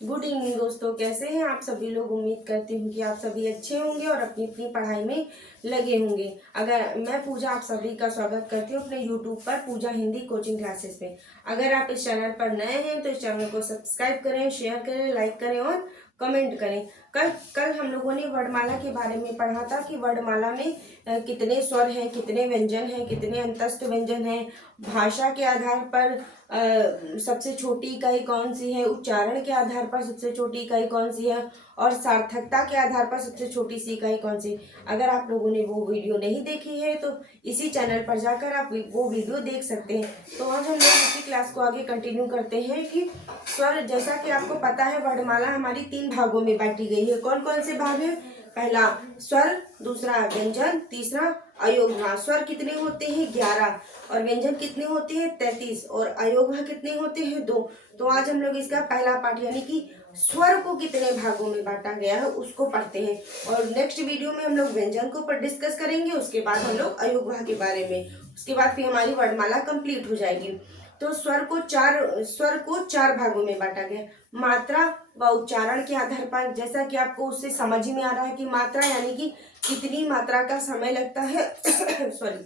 Good evening दोस्तों, कैसे हैं आप सभी लोग। उम्मीद करती हूँ कि आप सभी अच्छे होंगे और अपनी अपनी पढ़ाई में लगे होंगे। अगर मैं पूजा आप सभी का स्वागत करती हूँ अपने यूट्यूब पर पूजा हिंदी कोचिंग क्लासेस में। अगर आप इस चैनल पर नए हैं तो इस चैनल को सब्सक्राइब करें, शेयर करें, लाइक करें और कमेंट करें। कल कल हम लोगों ने वर्णमाला के बारे में पढ़ा था कि वर्णमाला में कितने स्वर हैं, कितने व्यंजन हैं, कितने अंतस्थ व्यंजन हैं, भाषा के आधार पर सबसे छोटी इकाई कौन सी है, उच्चारण के आधार पर सबसे छोटी इकाई कौन सी है और सार्थकता के आधार पर सबसे छोटी सी इकाई कौन सी। अगर आप लोगों ने वो वीडियो नहीं देखी है तो इसी चैनल पर जाकर आप वो वीडियो देख सकते हैं। तो आज हम लोग इसी क्लास को आगे कंटिन्यू करते हैं कि स्वर, जैसा कि आपको पता है वर्णमाला हमारी 3 भागों में बांटी गई है। कौन कौन से भाग हैं? पहला स्वर, दूसरा व्यंजन, तीसरा अयोगहा। स्वर कितने होते हैं? 11 और व्यंजन कितने होते हैं? 33 और अयोगहा कितने होते हैं? 2। तो आज हम लोग इसका पहला पाठ यानी कि स्वर को कितने भागों में बांटा गया है उसको पढ़ते हैं और नेक्स्ट वीडियो में हम लोग व्यंजन को पर डिस्कस करेंगे। उसके बाद हम लोग अयोगहा के बारे में, उसके बाद फिर हमारी वर्णमाला कंप्लीट हो जाएगी। तो स्वर को चार भागों में बांटा गया। मात्रा व उच्चारण के आधार पर, जैसा कि आपको उससे समझ में आ रहा है कि मात्रा यानी कि कितनी मात्रा का समय लगता है सॉरी,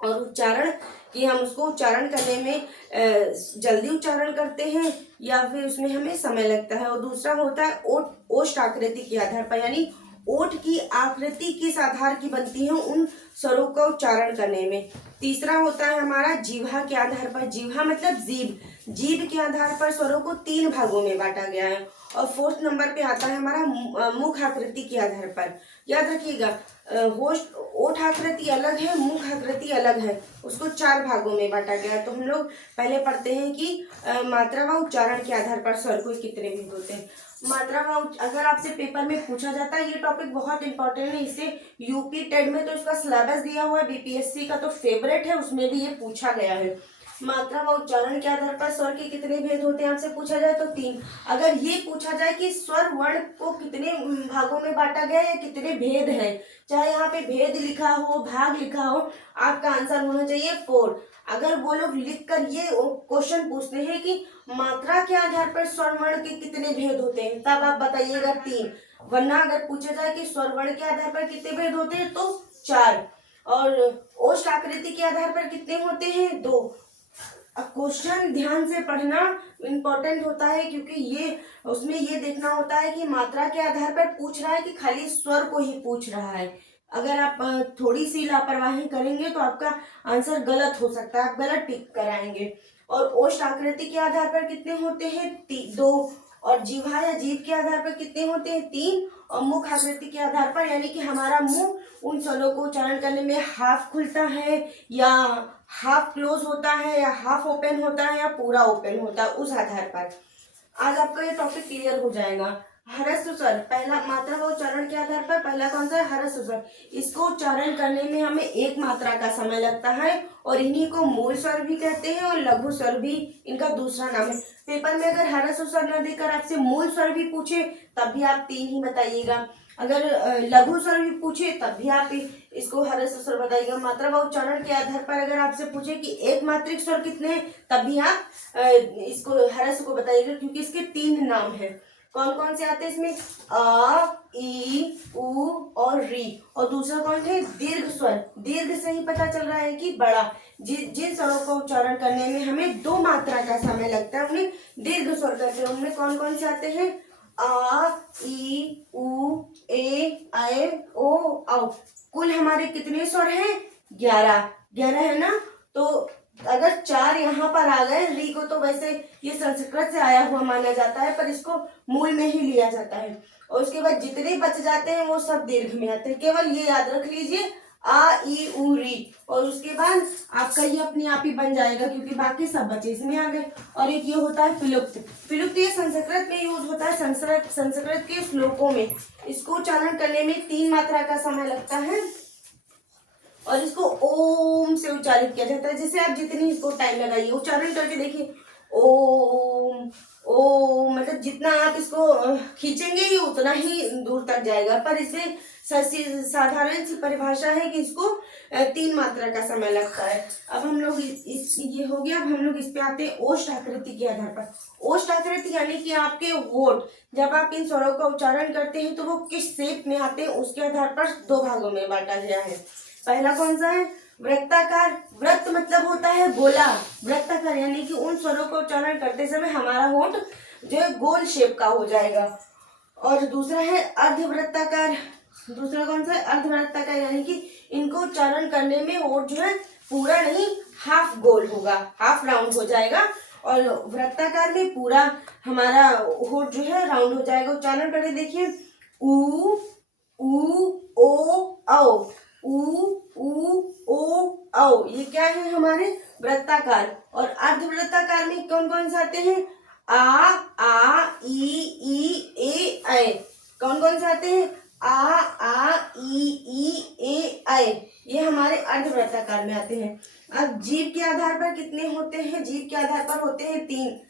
और उच्चारण कि हम उसको उच्चारण करने में जल्दी उच्चारण करते हैं या फिर उसमें हमें समय लगता है। और दूसरा होता है ओष्ठ आकृति के आधार पर, यानी ओठ की आकृति किस आधार की बनती है उन स्वरों का उच्चारण करने में। तीसरा होता है हमारा जीवा के आधार पर, जीवा मतलब जीभ के आधार पर स्वरों को 3 भागों में बांटा गया है। और फोर्थ नंबर पे आता है हमारा मुख आकृति के आधार पर। याद रखिएगा, ओठ आकृति अलग है, मुख आकृति अलग है, उसको 4 भागों में बांटा गया है। तो हम लोग पहले पढ़ते हैं कि मात्रा व उच्चारण के आधार पर स्वर को कितने भेद होते हैं। मात्रा व अगर आपसे पेपर में पूछा जाता है, ये टॉपिक बहुत इंपॉर्टेंट है, इससे यूपी टेट में तो इसका सिलेबस दिया हुआ है, बीपीएससी का तो फेवरेट है, उसमें भी ये पूछा गया है। मात्रा व उच्चारण के आधार पर स्वर के कितने भेद होते हैं आपसे पूछा जाए तो 3। अगर ये पूछा जाए कि स्वर वर्ण को कितने भागों में बांटा गया या कितने भेद हैं, चाहे यहाँ पे भेद लिखा हो, भाग लिखा हो, आपका आंसर होना चाहिए 4। अगर वो लोग लिख कर ये क्वेश्चन पूछते हैं कि मात्रा के आधार पर स्वर वर्ण के कितने भेद होते हैं, तब आप बताइएगा 3। वरना अगर पूछा जाए कि स्वर वर्ण के आधार पर कितने भेद होते हैं तो 4। और ओष्ठ आकृति के आधार पर कितने होते हैं? 2। क्वेश्चन ध्यान से पढ़ना इम्पोर्टेंट होता है, क्योंकि ये उसमें ये देखना होता है कि मात्रा के आधार पर पूछ रहा है कि खाली स्वर को ही पूछ रहा है। अगर आप थोड़ी सी लापरवाही करेंगे तो आपका आंसर गलत हो सकता है, आप गलत टिक कराएंगे। और ओष्ठ आकृति के आधार पर कितने होते हैं? 2। और जीवा या जीभ के आधार पर कितने होते हैं? 3। और मुख आकृति के आधार पर, यानी कि हमारा मुंह उन स्वरों को उच्चारण करने में हाफ खुलता है या हाफ क्लोज होता है या हाफ ओपन होता है या पूरा ओपन होता है, उस आधार पर आज आपका ये टॉपिक क्लियर हो जाएगा। ह्रस्व स्वर, पहला मात्रा व उच्चारण के आधार पर पहला कौन सा है? ह्रस्व स्वर। इसको उच्चारण करने में हमें 1 मात्रा का समय लगता है और इन्हीं को मूल स्वर भी कहते हैं और लघु स्वर भी इनका दूसरा नाम है। पेपर में अगर ह्रस्व स्वर न देकर आपसे मूल स्वर भी पूछे तब भी आप 3 ही बताइएगा। अगर लघु स्वर भी पूछे तब भी आप इसको ह्रस्व स्वर बताइएगा। मात्रा व उच्चारण के आधार पर अगर आपसे पूछे कि एक मात्रिक स्वर कितने हैं तब भी आप इसको ह्रस्व को बताइएगा, क्योंकि इसके 3 नाम हैं। कौन कौन से आते हैं इसमें? अ, ई, उ और री। और दूसरा कौन है? दीर्घ स्वर। दीर्घ से ही पता चल रहा है कि बड़ा। जिन स्वरों का उच्चारण करने में हमें 2 मात्रा का समय लगता है उन्हें दीर्घ स्वर कहते हैं। उनमें कौन कौन से आते हैं? आ, ई, उ, ए, ऐ, ओ, औ। कुल हमारे कितने स्वर हैं? 11। 11 है ना। तो अगर 4 यहाँ पर आ गए, री को तो वैसे ये संस्कृत से आया हुआ माना जाता है पर इसको मूल में ही लिया जाता है। और उसके बाद जितने बच जाते हैं वो सब दीर्घ में आते हैं। केवल ये याद रख लीजिए, आ, ई, उ, री। और उसके बाद आपका ये अपने आप ही बन जाएगा, क्योंकि बाकी सब बचे इसमें आ गए। और एक ये होता है फिलुप्त। फिलुप्त ये संस्कृत में यूज होता है, संस्कृत के श्लोकों में। इसको उच्चारण करने में 3 मात्रा का समय लगता है और इसको ओम से उच्चारित किया जाता है। जैसे आप जितनी इसको टाइम लगाइए उच्चारण करके देखिए, ओम ओम, मतलब जितना जितना आप इसको खींचेंगे ये उतना ही दूर तक जाएगा। पर इसमें साधारण सी परिभाषा है कि इसको 3 मात्रा का समय लगता है। अब हम लोग इस ये हो गया। अब हम लोग इस पे आते हैं ओष्ठ आकृति के आधार पर। ओष्ठ आकृति यानी कि आपके होंठ जब आप इन स्वरों का उच्चारण करते हैं तो वो किस शेप में आते हैं उसके आधार पर 2 भागों में बांटा गया है। पहला कौन सा है? वृत्ताकार। वृत्त मतलब होता है गोला। वृत्ताकार यानी कि उन स्वरों का उच्चारण करते समय हमारा होंठ जो है गोल शेप का हो जाएगा। और दूसरा है अर्धवृत्ताकार। दूसरा कौन सा है? अर्धवृत्ताकार यानी कि इनको उच्चारण करने में होंठ जो है पूरा नहीं हाफ गोल होगा, हाफ राउंड हो जाएगा। और वृत्ताकार में पूरा हमारा होंठ जो है राउंड हो जाएगा। उच्चारण करके देखिए, ऊ ऊ ओ औ, ऊ ऊ ओ औ। ये क्या है? हमारे वृत्ताकार। और अर्धवृत्ताकार में कौन कौन से आते हैं? आ ई ए ऐ। कौन कौन से आते हैं? आ ई ए ऐ। ये हमारे अर्धवृत्ताकार में आते हैं। अब जीभ के आधार पर कितने होते हैं? जीभ के आधार पर होते हैं 3।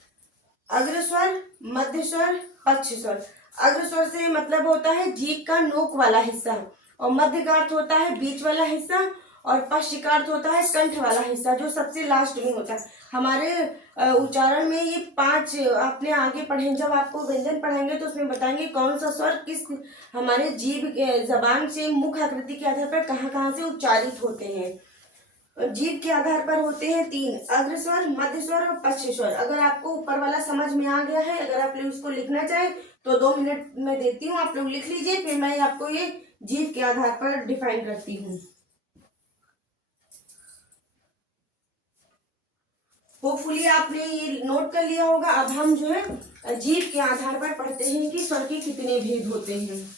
अग्रस्वर, मध्य स्वर, पक्ष स्वर। अग्रस्वर से मतलब होता है जीभ का नोक वाला हिस्सा, और मध्य का अर्थ होता है बीच वाला हिस्सा, और पक्ष का अर्थ होता है कंठ वाला हिस्सा जो सबसे लास्ट में होता है। हमारे उच्चारण में ये 5 आपने आगे पढ़े, जब आपको व्यंजन पढ़ाएंगे तो उसमें बताएंगे कौन सा स्वर किस हमारे जीभ जबान से मुख आकृति के आधार पर कहाँ कहाँ से उच्चारित होते हैं। जीभ के आधार पर होते हैं 3, अग्रस्वर, मध्य स्वर और पक्ष स्वर। अगर आपको ऊपर वाला समझ में आ गया है, अगर आप लोग उसको लिखना चाहे तो 2 मिनट में देती हूँ, आप लोग लिख लीजिए, फिर मैं आपको ये जीभ के आधार पर डिफाइन करती हूँ। होपफुली आपने ये नोट कर लिया होगा। अब हम जो है जीभ के आधार पर पढ़ते हैं कि स्वर के कितने भेद होते हैं।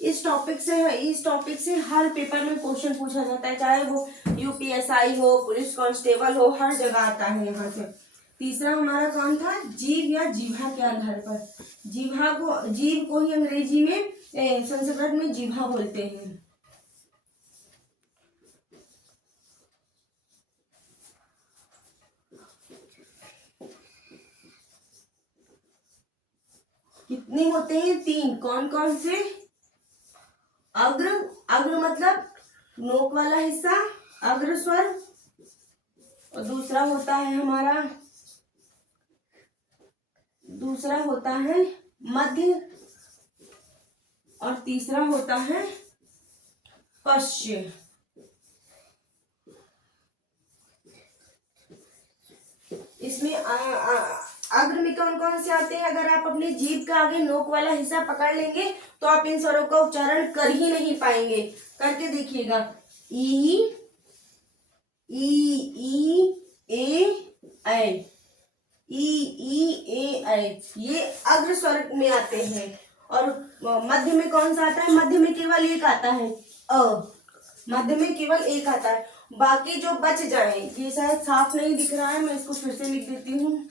इस टॉपिक से हर पेपर में क्वेश्चन पूछा जाता है, चाहे वो यूपीएसआई हो, पुलिस कांस्टेबल हो, हर जगह आता है यहाँ से। तीसरा हमारा कौन था? जीभ या जीभा के आधार पर। जीभ को ही अंग्रेजी में संस्कृत में जीभा बोलते हैं। कितने होते हैं? 3। कौन कौन से? अग्र मतलब नोक वाला हिस्सा, अग्र स्वर। और दूसरा होता है मध्य, और तीसरा होता है पश्च। इसमें अग्र में कौन कौन से आते हैं? अगर आप अपनी जीभ का आगे नोक वाला हिस्सा पकड़ लेंगे तो आप इन स्वरों का उच्चारण कर ही नहीं पाएंगे। करके देखिएगा, ई ए ऐ, ये अग्र स्वर में आते हैं। और मध्य में कौन सा आता है? मध्य में केवल एक आता है, अ। मध्य में केवल एक आता है। बाकी जो बच जाए, ये शायद साफ नहीं दिख रहा है, मैं इसको फिर से लिख देती हूँ।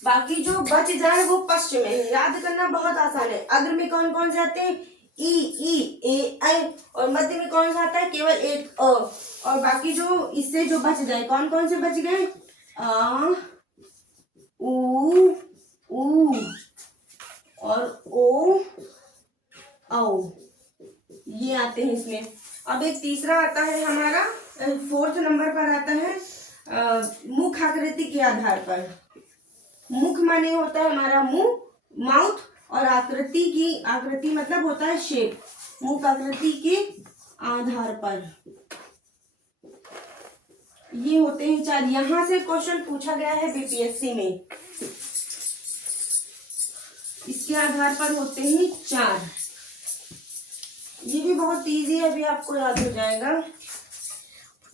बाकी जो बच जाए वो पश्चिम में है। याद करना बहुत आसान है। अग्र में कौन कौन से आते हैं? ई ए ऐ। और मध्य में कौन सा आता है? केवल एक, अ। और बाकी जो इससे जो बच जाए, कौन कौन से बच गए? आ, ऊ और ओ औ, ये आते हैं इसमें। अब एक तीसरा आता है हमारा, 4th नंबर पर आता है मुख आकृति के आधार पर। मुख माने होता है हमारा मुंह, माउथ, और आकृति मतलब होता है शेप। मुख आकृति के आधार पर ये होते हैं 4। यहां से क्वेश्चन पूछा गया है बीपीएससी में, इसके आधार पर होते हैं 4। ये भी बहुत इजी है, अभी आपको याद हो जाएगा।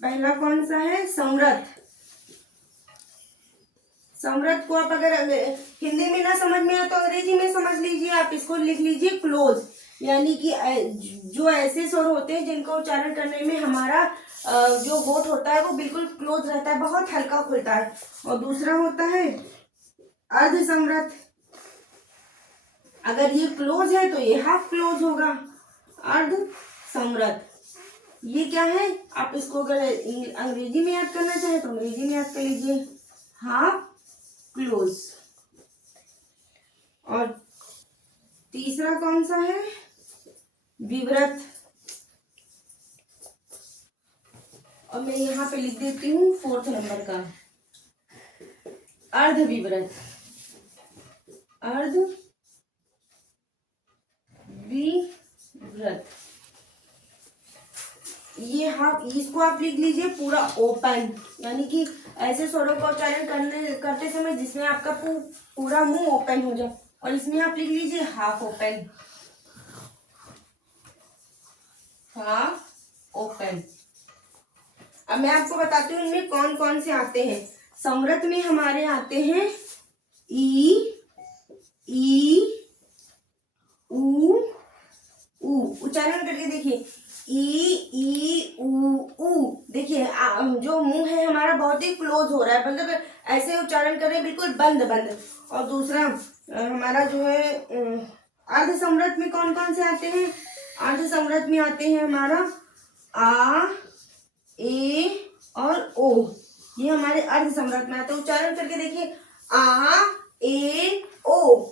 पहला कौन सा है? संवृत। संवृत को आप अगर हिंदी में ना समझ में आए तो अंग्रेजी में समझ लीजिए, आप इसको लिख लीजिए क्लोज। यानी कि जो ऐसे स्वर होते हैं जिनको उच्चारण करने में हमारा जो होठ होता है वो बिल्कुल क्लोज रहता है, बहुत हल्का खुलता है। और दूसरा होता है अर्ध समृत। अगर ये क्लोज है तो ये हाफ क्लोज होगा। अर्ध समृत ये क्या है, आप इसको अगर अंग्रेजी में याद करना चाहे तो अंग्रेजी में याद कर लीजिए, हाफ क्लोज। और तीसरा कौन सा है, विवृत। और मैं यहाँ पे लिख देती हूँ 4th नंबर का, अर्ध विवृत। अर्ध विवृत ये हाफ, इसको आप लिख लीजिए पूरा ओपन, यानी कि ऐसे स्वरों का उच्चारण करते समय जिसमें आपका पूरा मुंह ओपन हो जाए। और इसमें आप लिख लीजिए हाफ ओपन, हाफ ओपन। अब मैं आपको बताती हूँ इनमें कौन कौन से आते हैं। समृत में हमारे आते हैं ई, ऊ, उच्चारण करके देखिए, ई ऊ। देखिए जो मुंह है हमारा बहुत ही क्लोज हो रहा है, मतलब ऐसे उच्चारण कर रहे हैं बिल्कुल बंद बंद। और दूसरा हमारा जो है अर्ध समृत में कौन कौन से आते हैं, अर्ध समृत में आते हैं हमारा आ, ए और ओ, ये हमारे अर्ध समृत में आते हैं। उच्चारण करके देखिए, आ ए ओ,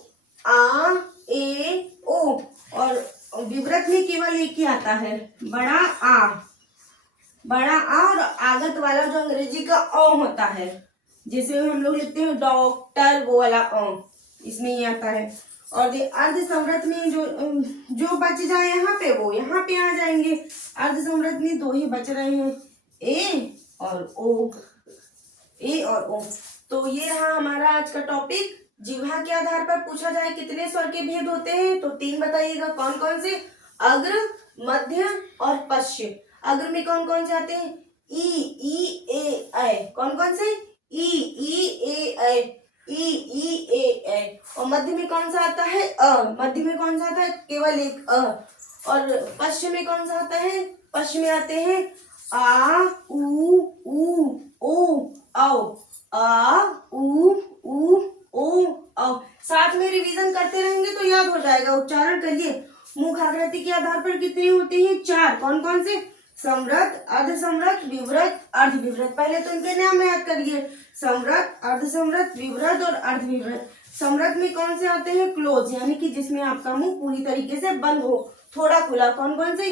आ ए ओ। और विवृत में केवल एक ही आता है, बड़ा आ, बड़ा आ। और आगत वाला जो अंग्रेजी का अ होता है, जैसे हम लोग लिखते हैं डॉक्टर, वो वाला अ इसमें ये आता है। और अर्ध समृत में जो बच जाए यहाँ पे वो यहाँ पे आ जाएंगे। अर्ध समृत में 2 ही बच रहे हैं, ए और ओ, ए और ओ। तो ये रहा हमारा आज का टॉपिक। जिह्वा के आधार पर पूछा जाए कितने स्वर के भेद होते हैं तो 3 बताइएगा। कौन कौन से, अग्र, मध्य और पश्य। अग्र में कौन कौन से आते हैं, ई ए ऐ। कौन कौन से, ई ए ऐ, ई ए। और मध्य में कौन सा आता है, अ। मध्य में कौन सा आता है, केवल एक अ। और पश्य में कौन सा आता है, पश्य में आते हैं आ उ ओ औ, आ उ ओ औ। साथ में रिवीजन करते रहेंगे तो याद हो जाएगा। उच्चारण करिए। मुख आकृति के आधार पर कितनी होती है, 4। कौन कौन से, समृत, अर्ध समृत, विवृत, अर्ध विवृत। पहले तो इनके नाम याद करिए, समृत, अर्ध समृत, विवृत और अर्ध विवृत। समृत में कौन से आते हैं, क्लोज, यानी कि जिसमें आपका मुंह पूरी तरीके से बंद हो, थोड़ा खुला। कौन कौन से,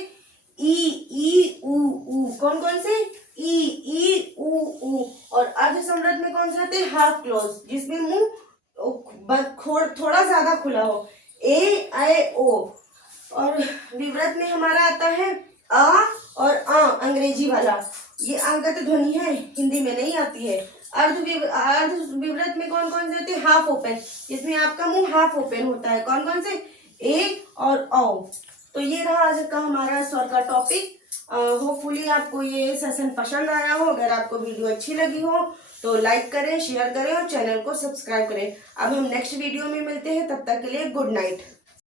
ई ऊ। कौन कौन से, ई ऊ। और अर्ध समृत में कौन से आते हैं, हाफ क्लोज, जिसमें मुंह थोड़ा ज्यादा खुला हो, ए ऐ ओ। और विवृत में हमारा आता है आ और आ, अंग्रेजी वाला। ये आगत ध्वनि है, हिंदी में नहीं आती है। अर्ध विवृत में कौन कौन से होते हैं, हाफ ओपन, जिसमें आपका मुंह हाफ ओपन होता है। कौन कौन से, ए और औ। तो ये रहा आज का हमारा स्वर का टॉपिक। होपफुली आपको ये सेशन पसंद आया हो। अगर आपको वीडियो अच्छी लगी हो तो लाइक करें, शेयर करें और चैनल को सब्सक्राइब करें। अब हम नेक्स्ट वीडियो में मिलते हैं, तब तक के लिए गुड नाइट।